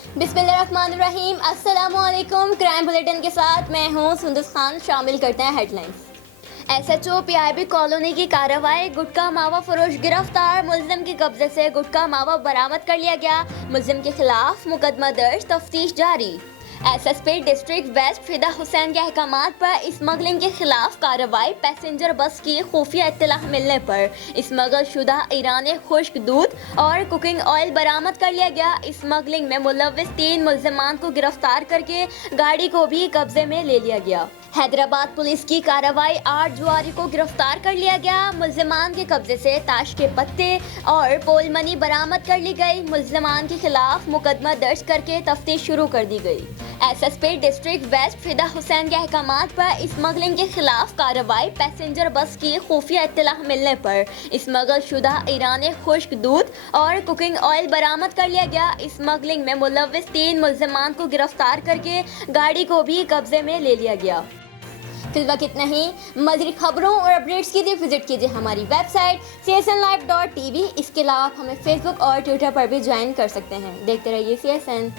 बिस्मिल्लाहिर्रहमानिर्रहीम। अस्सलाम वालेकुम। क्राइम बुलेटिन के साथ मैं हूँ सुंदस खान। शामिल करते हैं हेडलाइंस। SHO PIB कॉलोनी की कार्रवाई, गुटखा मावा फरोश गिरफ्तार, मुलजिम के कब्जे से गुटखा मावा बरामद कर लिया गया, मुलजिम के खिलाफ मुकदमा दर्ज, तफ्तीश जारी। SSP डिस्ट्रिक्ट वेस्ट फिदा हुसैन के अहकामात पर स्मगलिंग के खिलाफ कार्रवाई, पैसेंजर बस की खुफिया इत्तला मिलने पर स्मगल शुदा ईरानी खुश्क दूध और कुकिंग ऑयल बरामद कर लिया गया। स्मगलिंग में मुलव्विस 3 मुलजमान को गिरफ्तार करके गाड़ी को भी कब्जे में ले लिया गया। हैदराबाद पुलिस की कार्रवाई, 8 जुआरी को गिरफ्तार कर लिया गया। मुलजमान के कब्जे से ताश के पत्ते और पोल मनी बरामद कर ली गई। मुलजमान के खिलाफ मुकदमा दर्ज करके तफ्तीश शुरू कर दी गई। SSP डिस्ट्रिक्ट वेस्ट फिदा हुसैन के अहकामात पर स्मगलिंग के खिलाफ कार्रवाई, पैसेंजर बस की खुफिया इत्तला मिलने पर स्मगल शुदा ईरानी खुश्क दूध और कुकिंग ऑयल बरामद कर लिया गया। स्मगलिंग में मुलव्विस 3 मुलजमान को गिरफ्तार करके गाड़ी को भी कब्जे में ले लिया गया। फिर वक्त इतना ही। मज़ीद खबरों और अपडेट्स के लिए विजिट कीजिए हमारी वेबसाइट csnlive.tv। इसके अलावा आप हमें फेसबुक और ट्विटर पर भी ज्वाइन कर सकते हैं। देखते रहिए CSN।